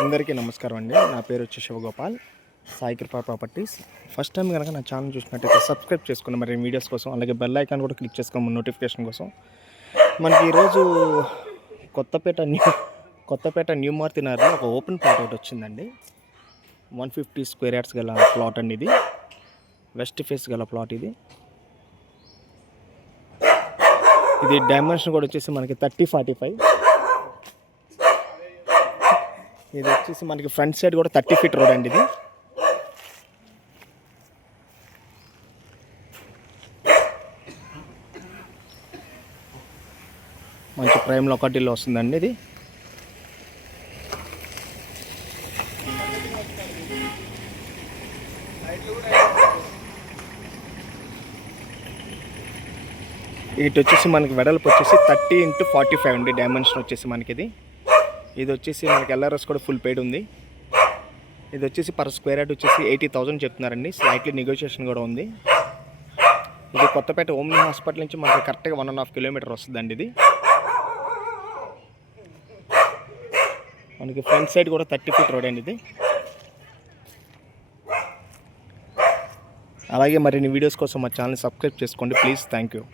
అందరికీ నమస్కారం అండి. నా పేరు వచ్చి శివగోపాల్, సాయి కృపా ప్రాపర్టీస్. ఫస్ట్ టైం కనుక నా ఛానల్ చూసినట్టయితే సబ్స్క్రైబ్ చేసుకుని మరి వీడియోస్ కోసం, అలాగే బెల్ ఐకాన్ కూడా క్లిక్ చేసుకోమని నోటిఫికేషన్ కోసం. మనకి ఈరోజు కొత్తపేట న్యూ మారుతి నగర్లో ఒక ఓపెన్ ప్లాట్ ఒకటి వచ్చిందండి. 150 స్క్వేర్ యార్డ్స్ గల ప్లాట్ అండి. ఇది వెస్ట్ ఫేస్ గల ప్లాట్. ఇది డైమెన్షన్ కూడా వచ్చేసి మనకి 30-45. ఇది వచ్చేసి మనకి ఫ్రంట్ సైడ్ కూడా 30 ఫీట్ రోడ్ అండి. ఇది మంచి ప్రైమ్ లొకాలిటీలో వస్తుందండి. ఇది ఇటు వచ్చేసి మనకి వెడల్పు వచ్చేసి 30x45 అండి. డైమెన్షన్ వచ్చేసి మనకి ఇది వచ్చేసి మనకి ఎల్ఆర్ఎస్ కూడా ఫుల్ పెయిడ్ ఉంది. ఇది వచ్చేసి పర్ స్క్వేర్ యార్డ్ వచ్చేసి 80,000 చెప్తున్నారండి. స్లైట్లీ నెగోషియేషన్ కూడా ఉంది. ఇది కొత్తపేట ఓమ్ని హాస్పిటల్ నుంచి మనకి కరెక్ట్గా 1.5 కిలోమీటర్ వస్తుందండి. ఇది మనకి ఫ్రంట్ సైడ్ కూడా 30 ఫీట్ రోడ్ అండి. ఇది అలాగే మరిన్ని వీడియోస్ కోసం మా ఛానల్ సబ్స్క్రైబ్ చేసుకోండి ప్లీజ్. Thank you.